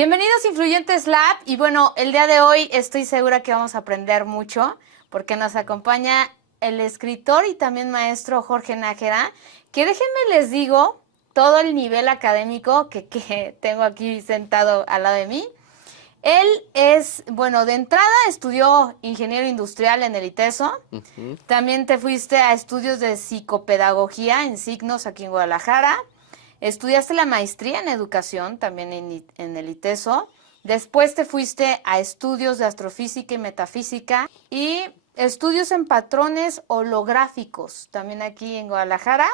Bienvenidos Influyentes Lab y bueno, el día de hoy estoy segura que vamos a aprender mucho porque nos acompaña el escritor y también maestro Jorge Nájera, que déjenme les digo todo el nivel académico que tengo aquí sentado al lado de mí. Él es, bueno, de entrada estudió ingeniero industrial en el ITESO. También te fuiste a estudios de psicopedagogía en Signos aquí en Guadalajara. Estudiaste la maestría en educación también en el ITESO. Después te fuiste a estudios de astrofísica y metafísica y estudios en patrones holográficos también aquí en Guadalajara.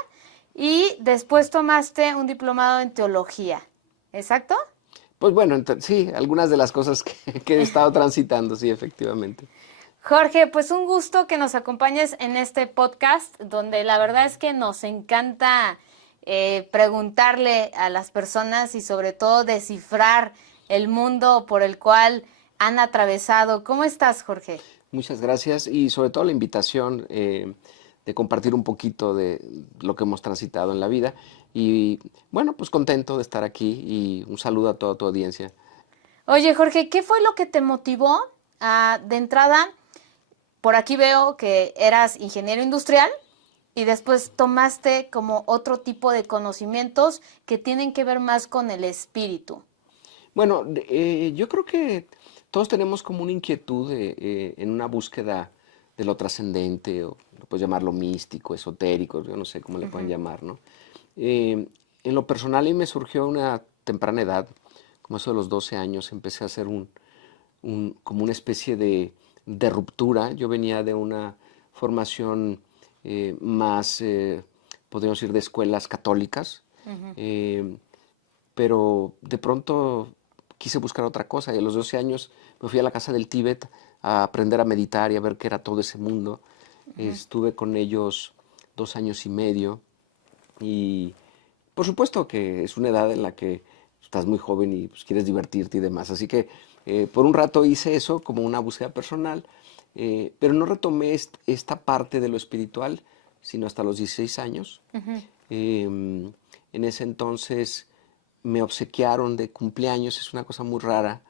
Y después tomaste un diplomado en teología. ¿Exacto? Pues bueno, sí, algunas de las cosas que he estado transitando, sí, efectivamente. Jorge, pues un gusto que nos acompañes en este podcast, donde la verdad es que nos encanta preguntarle a las personas y sobre todo descifrar el mundo por el cual han atravesado. ¿Cómo estás, Jorge? Muchas gracias y sobre todo la invitación de compartir un poquito de lo que hemos transitado en la vida. Y bueno, pues contento de estar aquí y un saludo a toda tu audiencia. Oye, Jorge, ¿qué fue lo que te motivó de entrada? Por aquí veo que eras ingeniero industrial y después tomaste como otro tipo de conocimientos que tienen que ver más con el espíritu. Bueno, yo creo que todos tenemos como una inquietud en una búsqueda de lo trascendente, o puedes llamarlo místico, esotérico, yo no sé cómo le pueden llamar, ¿no? En lo personal, a mí me surgió a una temprana edad, como eso de los 12 años, empecé a hacer como una especie de ruptura. Yo venía de una formación más, podríamos decir, de escuelas católicas, eh, pero de pronto quise buscar otra cosa y a los 12 años me fui a la casa del Tíbet a aprender a meditar y a ver qué era todo ese mundo. Estuve con ellos 2 años y medio y por supuesto que es una edad en la que estás muy joven y pues, quieres divertirte y demás. Así que por un rato hice eso como una búsqueda personal, pero no retomé esta parte de lo espiritual, sino hasta los 16 años. En ese entonces me obsequiaron de cumpleaños, es una cosa muy rara,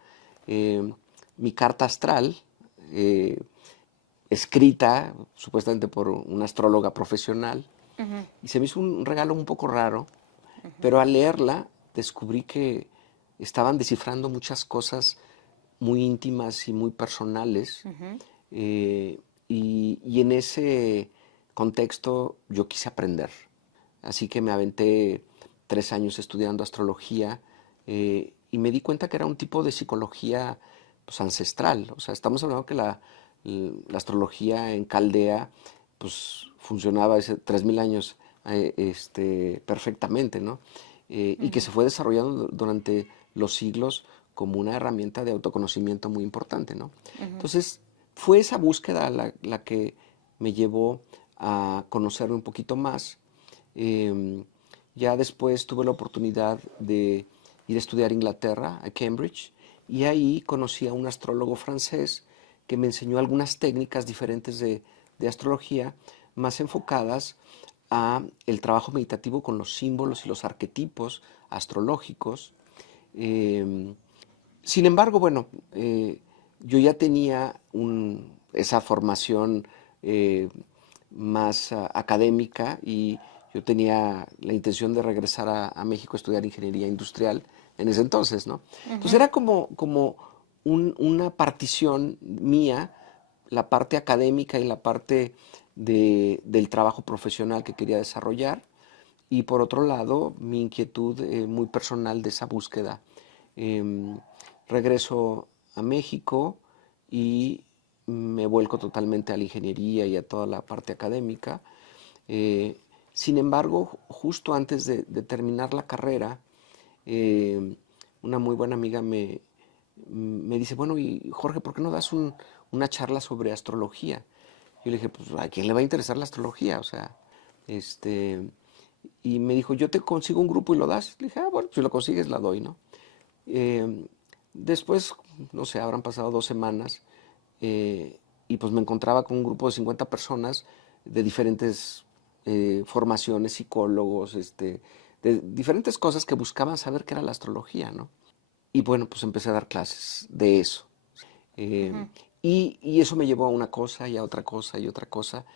eh, mi carta astral, eh, escrita supuestamente por una astróloga profesional, y se me hizo un regalo un poco raro, pero al leerla descubrí que estaban descifrando muchas cosas muy íntimas y muy personales, y en ese contexto yo quise aprender. Así que me aventé 3 años estudiando astrología, y me di cuenta que era un tipo de psicología pues, ancestral. O sea, estamos hablando que la astrología en Caldea pues, funcionaba hace 3000 años perfectamente, ¿no? Y que se fue desarrollando durante los siglos como una herramienta de autoconocimiento muy importante, ¿no? Entonces, fue esa búsqueda la que me llevó a conocerme un poquito más. Ya después tuve la oportunidad de ir a estudiar a Inglaterra, a Cambridge, y ahí conocí a un astrólogo francés que me enseñó algunas técnicas diferentes de astrología, más enfocadas a el trabajo meditativo con los símbolos y los arquetipos astrológicos. Eh, Sin embargo, bueno, yo ya tenía esa formación más académica y yo tenía la intención de regresar a México a estudiar ingeniería industrial en ese entonces, ¿no? Entonces era como una partición mía, la parte académica y la parte del trabajo profesional que quería desarrollar, y por otro lado mi inquietud muy personal de esa búsqueda. Em, Regreso a México y me vuelco totalmente a la ingeniería y a toda la parte académica. Sin embargo, justo antes de terminar la carrera, una muy buena amiga me dice, bueno, y Jorge, ¿por qué no das una charla sobre astrología? Yo le dije, pues, ¿a quién le va a interesar la astrología? O sea, y me dijo, yo te consigo un grupo y lo das. Le dije, bueno, si lo consigues, la doy, ¿no? Eh, Después, no sé, habrán pasado 2 semanas, y pues me encontraba con un grupo de 50 personas de diferentes formaciones, psicólogos, de diferentes cosas que buscaban saber qué era la astrología, ¿no? y bueno, pues empecé a dar clases de eso. Y eso me llevó a una cosa y a otra cosa y otra cosa.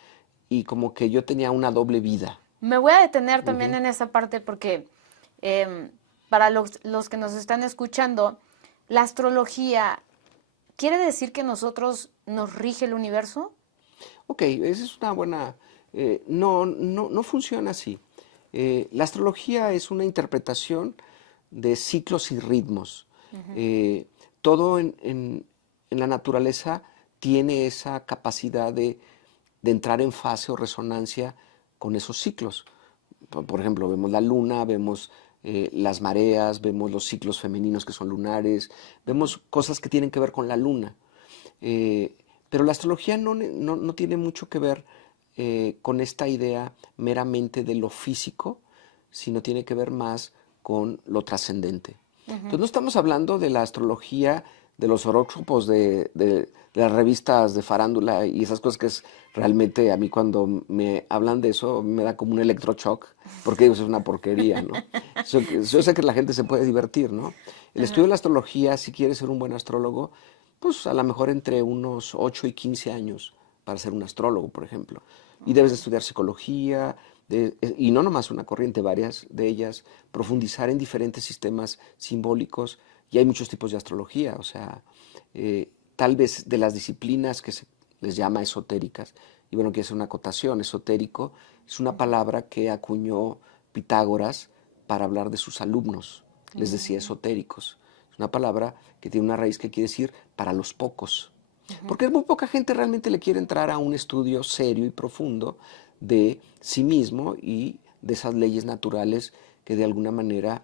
Y como que yo tenía una doble vida. Me voy a detener también en esa parte porque para los que nos están escuchando, la astrología, ¿quiere decir que nosotros nos rige el universo? Ok, esa es una buena... no funciona así. La astrología es una interpretación de ciclos y ritmos. Todo en la naturaleza tiene esa capacidad de entrar en fase o resonancia con esos ciclos. Por ejemplo, vemos la luna, vemos las mareas, vemos los ciclos femeninos que son lunares, vemos cosas que tienen que ver con la luna. Pero la astrología no tiene mucho que ver con esta idea meramente de lo físico, sino tiene que ver más con lo trascendente. Entonces no estamos hablando de la astrología, de los horóscopos de las revistas de farándula y esas cosas que es realmente a mí cuando me hablan de eso me da como un electroshock, porque digo, eso es una porquería, ¿no? Yo sé que la gente se puede divertir, ¿no? El estudio de la astrología, si quieres ser un buen astrólogo, pues a lo mejor entre unos 8 y 15 años para ser un astrólogo, por ejemplo. Y debes de estudiar psicología, y no nomás una corriente, varias de ellas, profundizar en diferentes sistemas simbólicos, y hay muchos tipos de astrología, o sea, tal vez de las disciplinas que se les llama esotéricas, y bueno, que es una acotación, esotérico, es una palabra que acuñó Pitágoras para hablar de sus alumnos, les decía esotéricos. Es una palabra que tiene una raíz que quiere decir para los pocos. Porque muy poca gente realmente le quiere entrar a un estudio serio y profundo de sí mismo y de esas leyes naturales que de alguna manera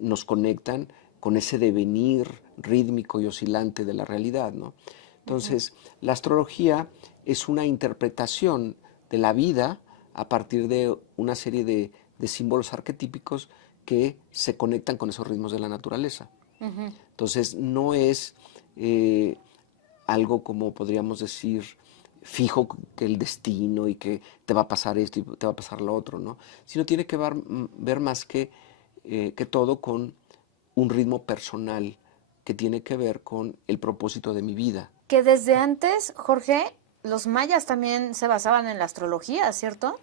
nos conectan con ese devenir rítmico y oscilante de la realidad, ¿no? Entonces, la astrología es una interpretación de la vida a partir de una serie de símbolos arquetípicos que se conectan con esos ritmos de la naturaleza. Entonces, no es algo como podríamos decir fijo, que el destino y que te va a pasar esto y te va a pasar lo otro, ¿no? Sino tiene que ver más que todo con un ritmo personal que tiene que ver con el propósito de mi vida. Que desde antes, Jorge, los mayas también se basaban en la astrología, ¿cierto?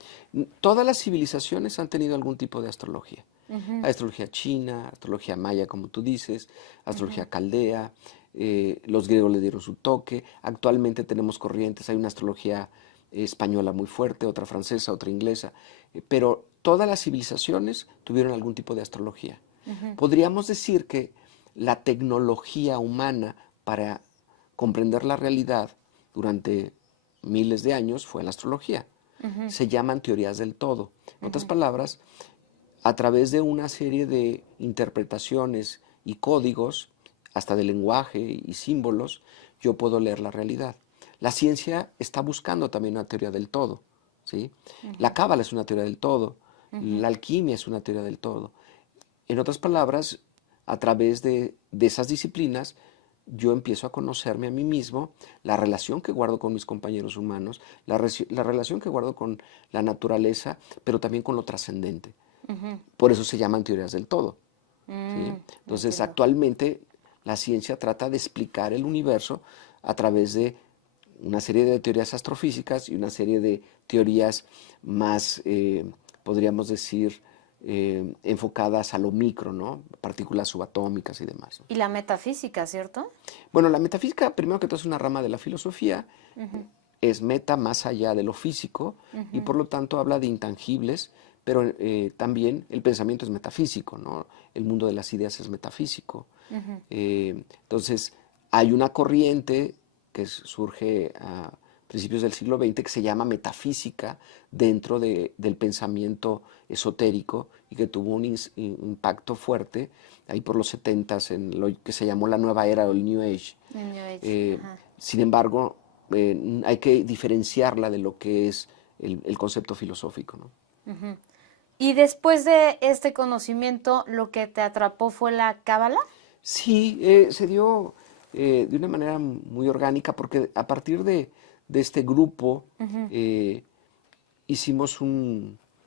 Todas las civilizaciones han tenido algún tipo de astrología. Hay astrología china, astrología maya, como tú dices, astrología caldea, los griegos le dieron su toque. Actualmente tenemos corrientes, hay una astrología española muy fuerte, otra francesa, otra inglesa, pero todas las civilizaciones tuvieron algún tipo de astrología. Podríamos decir que la tecnología humana para comprender la realidad durante miles de años fue la astrología. Se llaman teorías del todo. En otras palabras, a través de una serie de interpretaciones y códigos, hasta de lenguaje y símbolos, yo puedo leer la realidad. La ciencia está buscando también una teoría del todo, ¿sí? La cábala es una teoría del todo, la alquimia es una teoría del todo. En otras palabras, a través de esas disciplinas, yo empiezo a conocerme a mí mismo, la relación que guardo con mis compañeros humanos, la relación que guardo con la naturaleza, pero también con lo trascendente. Por eso se llaman teorías del todo, ¿sí? Entonces, actualmente la ciencia trata de explicar el universo a través de una serie de teorías astrofísicas y una serie de teorías más, podríamos decir, enfocadas a lo micro, ¿no? Partículas subatómicas y demás, ¿no? Y la metafísica, ¿cierto? Bueno, la metafísica, primero que todo, es una rama de la filosofía, es meta más allá de lo físico y por lo tanto habla de intangibles, pero también el pensamiento es metafísico, ¿no? El mundo de las ideas es metafísico. Entonces, hay una corriente que surge a principios del siglo XX que se llama metafísica dentro del pensamiento esotérico y que tuvo un impacto fuerte ahí por los 70s en lo que se llamó la nueva era o el New Age. Sin embargo, hay que diferenciarla de lo que es el concepto filosófico, ¿no? Y después de este conocimiento, ¿lo que te atrapó fue la cábala? Sí, se dio de una manera muy orgánica porque a partir de este grupo hicimos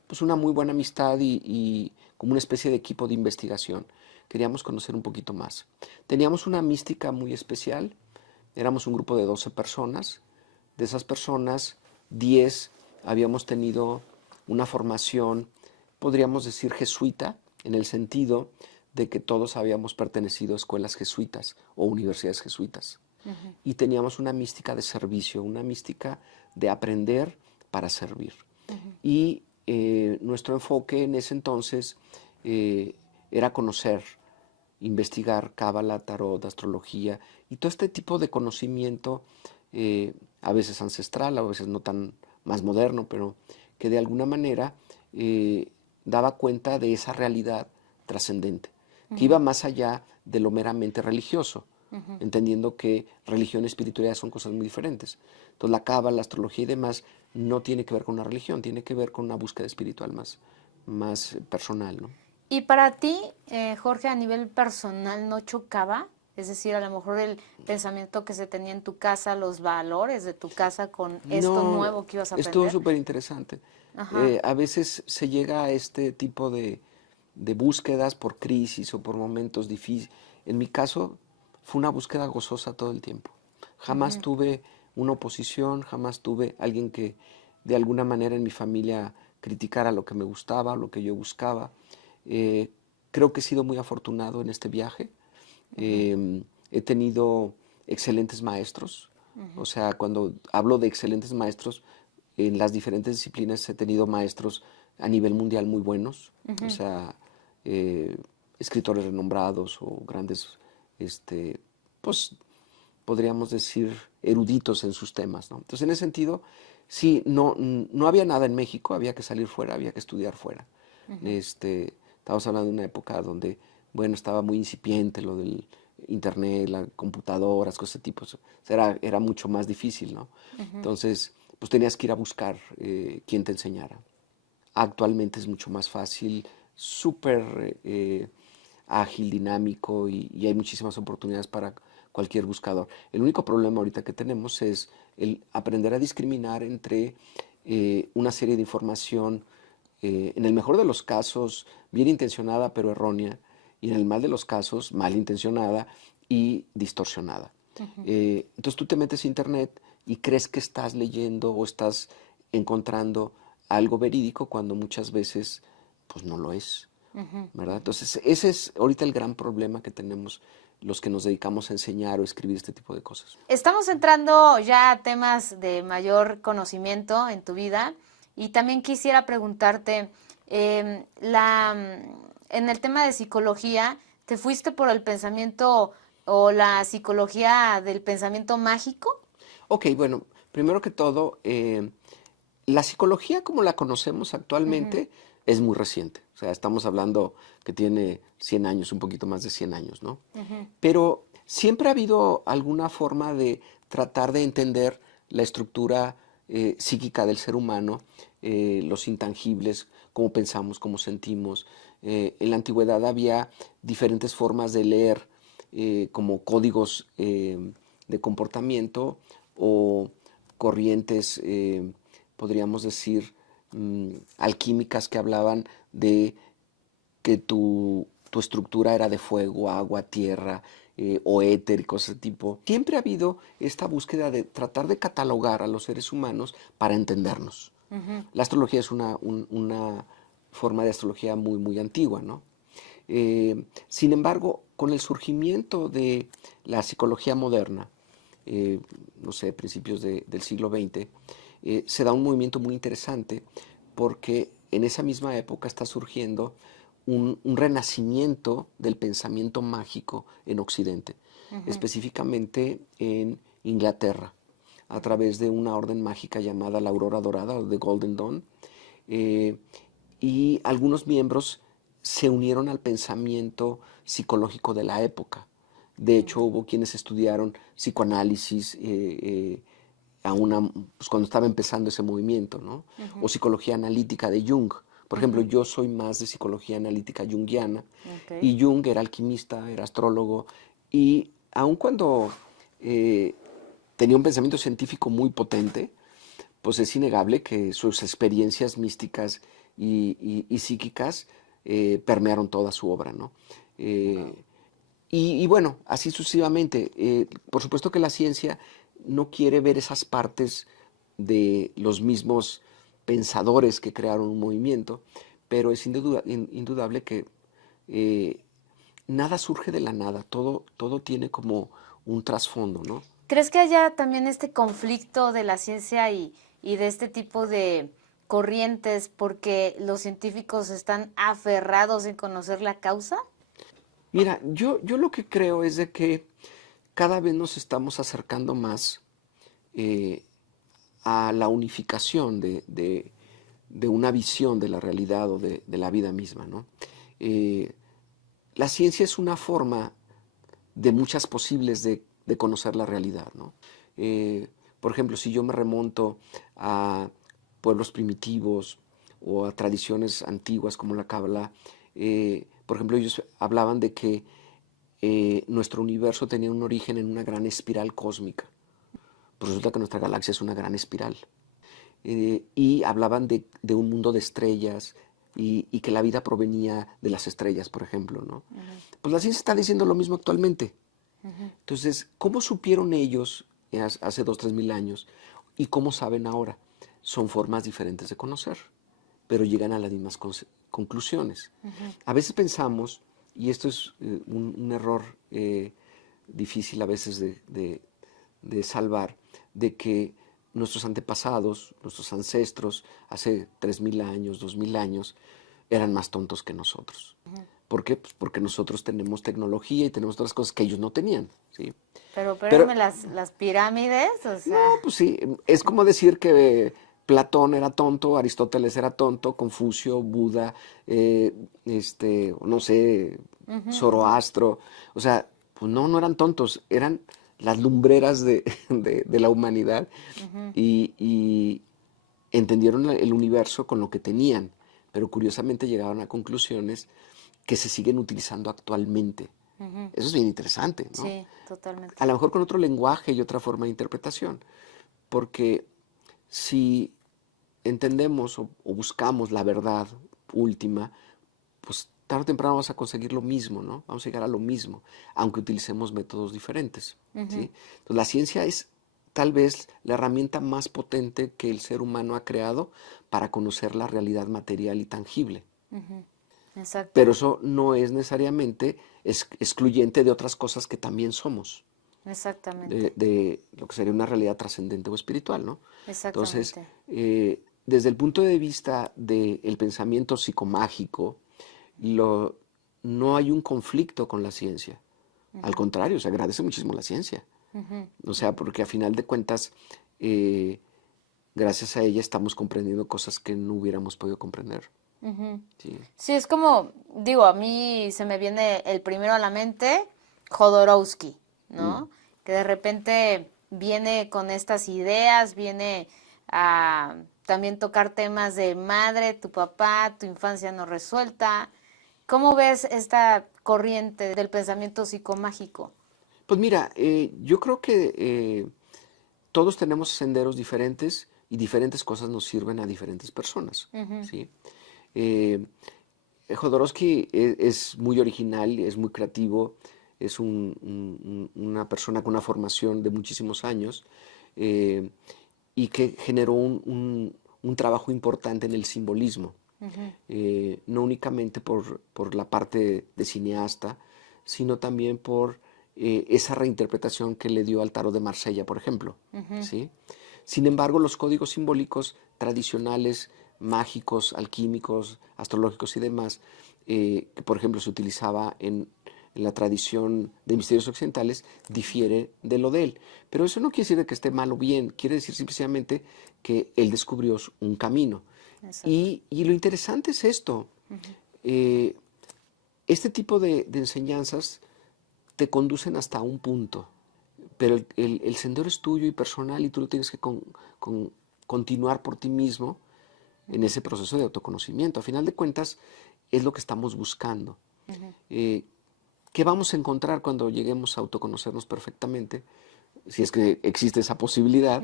pues una muy buena amistad y como una especie de equipo de investigación queríamos conocer un poquito más. Teníamos una mística muy especial, éramos un grupo de 12 personas, de esas personas, 10 habíamos tenido una formación, podríamos decir jesuita, en el sentido de que todos habíamos pertenecido a escuelas jesuitas o universidades jesuitas. Y teníamos una mística de servicio, una mística de aprender para servir. Y nuestro enfoque en ese entonces era conocer, investigar cábala, tarot, astrología y todo este tipo de conocimiento, a veces ancestral, a veces no tan más moderno, pero que de alguna manera daba cuenta de esa realidad trascendente, que iba más allá de lo meramente religioso, entendiendo que religión y espiritualidad son cosas muy diferentes. Entonces la cábala, la astrología y demás no tiene que ver con una religión, tiene que ver con una búsqueda espiritual más personal, ¿no? Y para ti, Jorge, a nivel personal, ¿no chocaba? Es decir, a lo mejor el pensamiento que se tenía en tu casa, los valores de tu casa con esto No, nuevo que ibas a estuvo aprender. súper interesante. Ajá. A veces se llega a este tipo de búsquedas por crisis o por momentos difíciles. En mi caso, fue una búsqueda gozosa todo el tiempo. Jamás tuve una oposición, jamás tuve alguien que de alguna manera en mi familia criticara lo que me gustaba, lo que yo buscaba. Creo que he sido muy afortunado en este viaje. He tenido excelentes maestros. O sea, cuando hablo de excelentes maestros, en las diferentes disciplinas he tenido maestros a nivel mundial muy buenos. O sea, escritores renombrados o grandes, pues podríamos decir, eruditos en sus temas, ¿no? Entonces, en ese sentido, sí, no había nada en México, había que salir fuera, había que estudiar fuera. Estamos hablando de una época donde, bueno, estaba muy incipiente lo del internet, las computadoras, cosas de tipo. O sea, era mucho más difícil, ¿no? Entonces, pues tenías que ir a buscar quien te enseñara. Actualmente es mucho más fácil, súper ágil, dinámico y hay muchísimas oportunidades para cualquier buscador. El único problema ahorita que tenemos es el aprender a discriminar entre una serie de información, en el mejor de los casos, bien intencionada pero errónea, y en el mal de los casos, mal intencionada y distorsionada. Entonces tú te metes a internet y crees que estás leyendo o estás encontrando algo verídico cuando muchas veces pues no lo es, ¿verdad? Entonces ese es ahorita el gran problema que tenemos los que nos dedicamos a enseñar o escribir este tipo de cosas. Estamos entrando ya a temas de mayor conocimiento en tu vida y también quisiera preguntarte, en el tema de psicología, ¿te fuiste por el pensamiento o la psicología del pensamiento mágico? Ok, bueno, primero que todo, la psicología como la conocemos actualmente es muy reciente. O sea, estamos hablando que tiene 100 años, un poquito más de 100 años, ¿no? Pero siempre ha habido alguna forma de tratar de entender la estructura psíquica del ser humano, los intangibles, cómo pensamos, cómo sentimos. En la antigüedad había diferentes formas de leer, como códigos de comportamiento o corrientes, podríamos decir, alquímicas que hablaban de que tu estructura era de fuego, agua, tierra o éter y cosas de tipo. Siempre ha habido esta búsqueda de tratar de catalogar a los seres humanos para entendernos. La astrología es una forma de astrología muy, muy antigua, ¿no? Sin embargo, con el surgimiento de la psicología moderna, no sé, principios del siglo XX, se da un movimiento muy interesante porque en esa misma época está surgiendo un renacimiento del pensamiento mágico en Occidente, específicamente en Inglaterra, a través de una orden mágica llamada la Aurora Dorada o The Golden Dawn, y algunos miembros se unieron al pensamiento psicológico de la época. De hecho, hubo quienes estudiaron psicoanálisis pues cuando estaba empezando ese movimiento, ¿no? O psicología analítica de Jung. Por ejemplo, yo soy más de psicología analítica junguiana, y Jung era alquimista, era astrólogo, y aun cuando tenía un pensamiento científico muy potente, pues es innegable que sus experiencias místicas y psíquicas permearon toda su obra, ¿no? Y bueno, así sucesivamente. Por supuesto que la ciencia no quiere ver esas partes de los mismos pensadores que crearon un movimiento, pero es indudable que eh, nada surge de la nada, todo tiene como un trasfondo, ¿no? ¿Crees que haya también este conflicto de la ciencia y de este tipo de corrientes porque los científicos están aferrados en conocer la causa? Mira, yo lo que creo es de que cada vez nos estamos acercando más eh, a la unificación de una visión de la realidad o de la vida misma, ¿no? Eh, la ciencia es una forma de muchas posibles de conocer la realidad, ¿no? Por ejemplo, si yo me remonto a pueblos primitivos o a tradiciones antiguas como la Cábala, por ejemplo, ellos hablaban de que nuestro universo tenía un origen en una gran espiral cósmica. Pues resulta que nuestra galaxia es una gran espiral. Y hablaban de un mundo de estrellas y que la vida provenía de las estrellas, por ejemplo, ¿no? Pues la ciencia está diciendo lo mismo actualmente. Entonces, ¿cómo supieron ellos hace 2, 3 mil años y cómo saben ahora? Son formas diferentes de conocer, pero llegan a las mismas conclusiones. A veces pensamos, y esto es un error difícil a veces de salvar, de que nuestros antepasados, nuestros ancestros, hace 3.000 años, 2.000 años, eran más tontos que nosotros. ¿Por qué? Pues porque nosotros tenemos tecnología y tenemos otras cosas que ellos no tenían, ¿sí? Pero Pero espérame, las pirámides, o sea, no, pues sí, es como decir que Platón era tonto, Aristóteles era tonto, Confucio, Buda, no sé, Zoroastro, o sea, pues no eran tontos, eran las lumbreras de la humanidad y entendieron el universo con lo que tenían, pero curiosamente llegaron a conclusiones que se siguen utilizando actualmente. Eso es bien interesante, ¿no? sí, totalmente. A lo mejor con otro lenguaje y otra forma de interpretación, porque si entendemos o buscamos la verdad última, pues tarde o temprano vamos a conseguir lo mismo, ¿no? Vamos a llegar a lo mismo, aunque utilicemos métodos diferentes, ¿sí? Entonces, la ciencia es tal vez la herramienta más potente que el ser humano ha creado para conocer la realidad material y tangible. Exacto. Pero eso no es necesariamente excluyente de otras cosas que también somos, Exactamente. de lo que sería una realidad trascendente o espiritual, ¿no? Entonces, Exactamente. desde el punto de vista del pensamiento psicomágico, no hay un conflicto con la ciencia. Al contrario, se agradece muchísimo la ciencia. O sea, porque a final de cuentas, gracias a ella estamos comprendiendo cosas que no hubiéramos podido comprender. Sí. Sí, es como, digo, a mí se me viene el primero a la mente, Jodorowsky, ¿no? Que de repente viene con estas ideas, viene a también tocar temas de madre, tu papá, tu infancia no resuelta. ¿Cómo ves esta corriente del pensamiento psicomágico? Pues mira, yo creo que todos tenemos senderos diferentes y diferentes cosas nos sirven a diferentes personas, ¿sí? Eh, Jodorowsky es muy original, es muy creativo, es una persona con una formación de muchísimos años y que generó un trabajo importante en el simbolismo, no únicamente por la parte de cineasta, sino también por esa reinterpretación que le dio al tarot de Marsella, por ejemplo, ¿sí? Sin embargo, los códigos simbólicos tradicionales, mágicos, alquímicos, astrológicos y demás, que por ejemplo se utilizaba en la tradición de misterios occidentales, difiere de lo de él. Pero eso no quiere decir que esté mal o bien, quiere decir simplemente que él descubrió un camino. Y lo interesante es esto. Este tipo de enseñanzas te conducen hasta un punto, pero el sendero es tuyo y personal y tú lo tienes que continuar por ti mismo en ese proceso de autoconocimiento. A final de cuentas, es lo que estamos buscando. ¿Qué vamos a encontrar cuando lleguemos a autoconocernos perfectamente? Si es que existe esa posibilidad,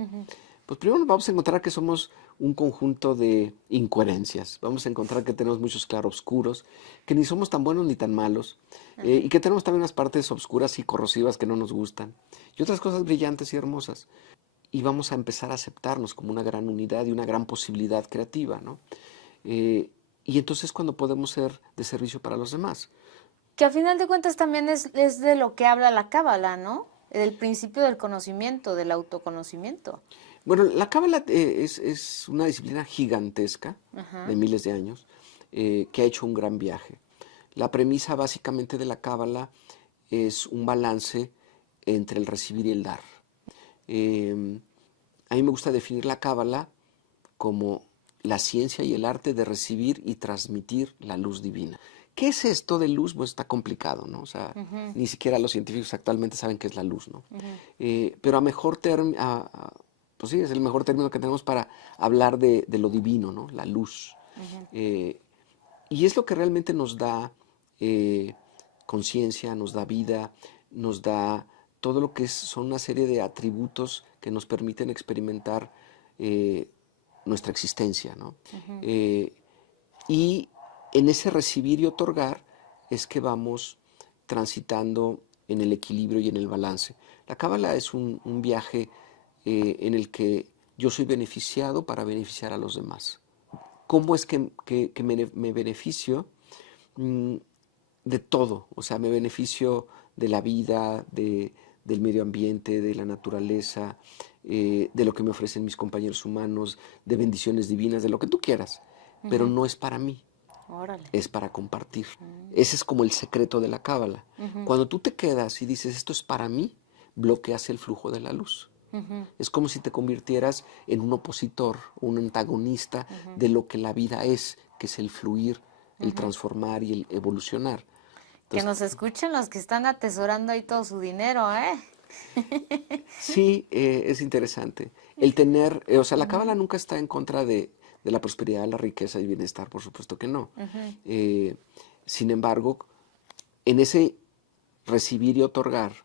Pues primero vamos a encontrar que somos un conjunto de incoherencias. Vamos a encontrar que tenemos muchos claroscuros, que ni somos tan buenos ni tan malos, y que tenemos también unas partes oscuras y corrosivas que no nos gustan, y otras cosas brillantes y hermosas. Y vamos a empezar a aceptarnos como una gran unidad y una gran posibilidad creativa, ¿no? Y entonces cuando podemos ser de servicio para los demás. Que a final de cuentas también es de lo que habla la Cábala, ¿no? Del principio del conocimiento, del autoconocimiento. Bueno, la Cábala es una disciplina gigantesca Ajá. de miles de años que ha hecho un gran viaje. La premisa básicamente de la Cábala es un balance entre el recibir y el dar. A mí me gusta definir la Cábala como la ciencia y el arte de recibir y transmitir la luz divina. ¿Qué es esto de luz? Pues está complicado, ¿no? O sea, ni siquiera los científicos actualmente saben qué es la luz, ¿no? Pero a mejor término, pues sí, es el mejor término que tenemos para hablar de lo divino, ¿no? La luz. Y es lo que realmente nos da conciencia, nos da vida, nos da todo lo que son una serie de atributos que nos permiten experimentar nuestra existencia, ¿no? Y en ese recibir y otorgar es que vamos transitando en el equilibrio y en el balance. La Cábala es un viaje en el que yo soy beneficiado para beneficiar a los demás. ¿Cómo es que me beneficio? De todo, o sea, me beneficio de la vida, del medio ambiente, de la naturaleza, de lo que me ofrecen mis compañeros humanos, de bendiciones divinas, de lo que tú quieras, pero no es para mí. Órale. Es para compartir. Ese es como el secreto de la Cábala. Cuando tú te quedas y dices, esto es para mí, bloqueas el flujo de la luz. Es como si te convirtieras en un opositor, un antagonista de lo que la vida es, que es el fluir, el transformar y el evolucionar. Que Entonces, nos escuchen los que están atesorando ahí todo su dinero, ¿eh? sí, es interesante. El tener, o sea, la Cábala nunca está en contra de la prosperidad, la riqueza y bienestar, por supuesto que no. Sin embargo, en ese recibir y otorgar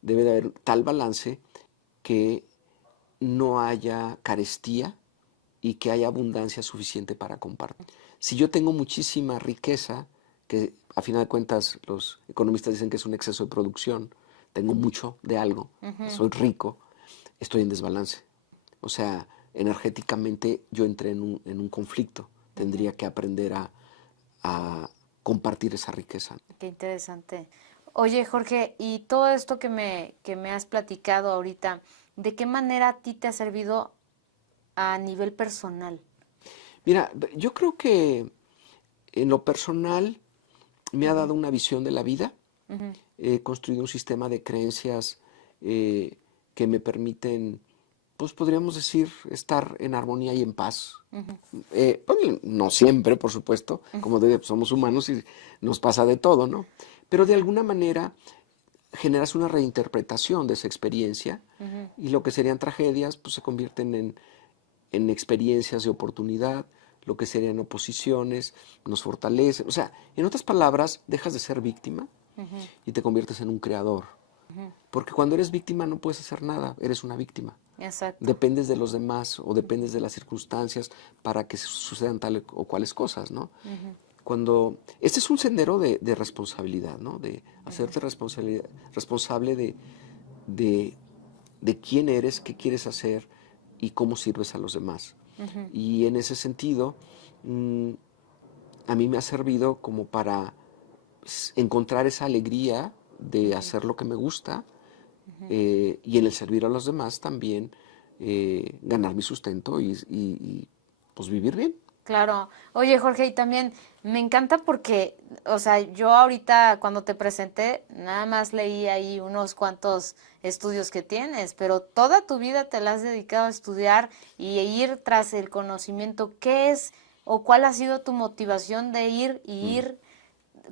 debe de haber tal balance que no haya carestía y que haya abundancia suficiente para compartir. Si yo tengo muchísima riqueza, que a final de cuentas los economistas dicen que es un exceso de producción, tengo mucho de algo, soy rico, estoy en desbalance. O sea, energéticamente yo entré en un conflicto, tendría que aprender a compartir esa riqueza. Qué interesante. Oye, Jorge, y todo esto que me has platicado ahorita, ¿de qué manera a ti te ha servido a nivel personal? Mira, yo creo que en lo personal me ha dado una visión de la vida. He construido un sistema de creencias que me permiten, pues podríamos decir, estar en armonía y en paz. Bueno, no siempre, por supuesto, como somos humanos y nos pasa de todo, ¿no? Pero de alguna manera generas una reinterpretación de esa experiencia y lo que serían tragedias, pues se convierten en experiencias de oportunidad, lo que serían oposiciones, nos fortalece. O sea, en otras palabras, dejas de ser víctima y te conviertes en un creador. Porque cuando eres víctima no puedes hacer nada, eres una víctima. Exacto. Dependes de los demás o dependes de las circunstancias para que sucedan tales o cuales cosas, ¿no? Cuando este es un sendero de responsabilidad, ¿no? De hacerte responsable de quién eres, qué quieres hacer y cómo sirves a los demás. Y en ese sentido, a mí me ha servido como para encontrar esa alegría de hacer lo que me gusta y en el servir a los demás también ganar mi sustento y pues vivir bien. Claro. Oye, Jorge, y también me encanta porque, o sea, yo ahorita cuando te presenté, nada más leí ahí unos cuantos estudios que tienes, pero toda tu vida te la has dedicado a estudiar y a ir tras el conocimiento. ¿Qué es o cuál ha sido tu motivación de ir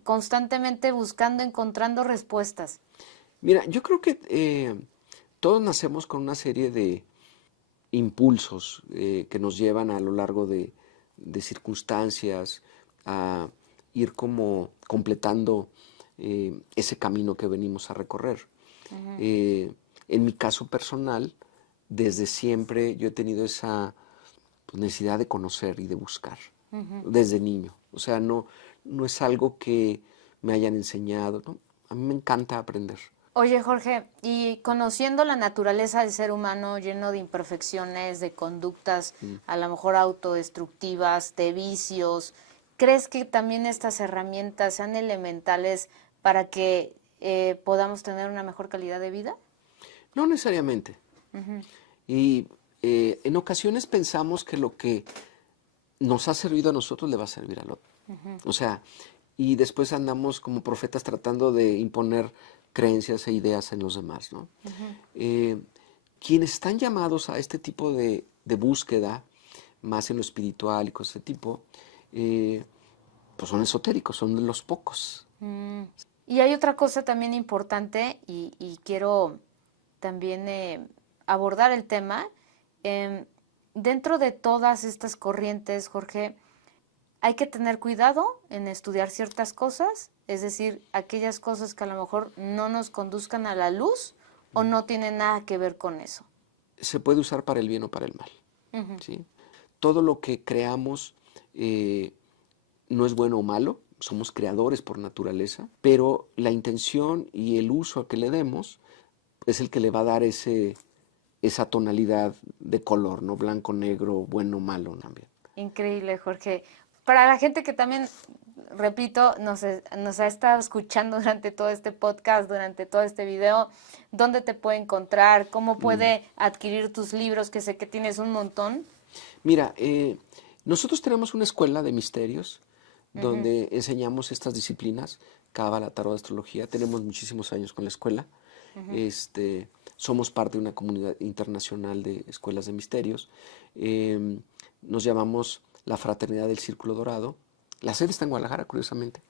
constantemente buscando, encontrando respuestas? Mira, yo creo que todos nacemos con una serie de impulsos que nos llevan a lo largo de circunstancias a ir como completando ese camino que venimos a recorrer. En mi caso personal, desde siempre yo he tenido esa necesidad de conocer y de buscar, desde niño. O sea, no es algo que me hayan enseñado, ¿no? A mí me encanta aprender. Oye, Jorge, y conociendo la naturaleza del ser humano lleno de imperfecciones, de conductas a lo mejor autodestructivas, de vicios, ¿crees que también estas herramientas sean elementales para que podamos tener una mejor calidad de vida? No necesariamente. Y en ocasiones pensamos que lo que nos ha servido a nosotros le va a servir al otro. O sea, y después andamos como profetas tratando de imponer creencias e ideas en los demás, ¿no? Quienes están llamados a este tipo de búsqueda, más en lo espiritual y cosas de ese tipo, pues son esotéricos, son de los pocos. Y hay otra cosa también importante y quiero también abordar el tema. Dentro de todas estas corrientes, Jorge, hay que tener cuidado en estudiar ciertas cosas, es decir, aquellas cosas que a lo mejor no nos conduzcan a la luz o no tienen nada que ver con eso. Se puede usar para el bien o para el mal. ¿Sí? Todo lo que creamos no es bueno o malo, somos creadores por naturaleza, pero la intención y el uso que le demos es el que le va a dar esa tonalidad de color, ¿no? Blanco, negro, bueno, malo también. Increíble, Jorge. Para la gente que también, repito, nos ha estado escuchando durante todo este podcast, durante todo este video, ¿dónde te puede encontrar? ¿Cómo puede adquirir tus libros? Que sé que tienes un montón. Mira, nosotros tenemos una escuela de misterios donde enseñamos estas disciplinas, cábala, tarot, astrología. Tenemos muchísimos años con la escuela. Somos parte de una comunidad internacional de escuelas de misterios. Nos llamamos la Fraternidad del Círculo Dorado. La sede está en Guadalajara, curiosamente.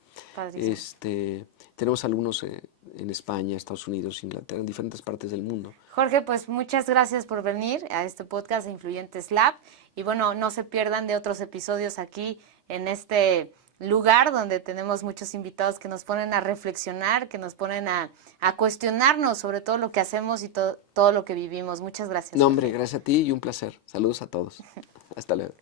Tenemos alumnos en España, Estados Unidos, Inglaterra, en diferentes partes del mundo. Jorge, pues muchas gracias por venir a este podcast de Influyentes Lab. Y bueno, no se pierdan de otros episodios aquí en este lugar donde tenemos muchos invitados que nos ponen a reflexionar, que nos ponen a cuestionarnos sobre todo lo que hacemos y todo lo que vivimos. Muchas gracias. No, hombre, gracias a ti y un placer. Saludos a todos. Hasta luego.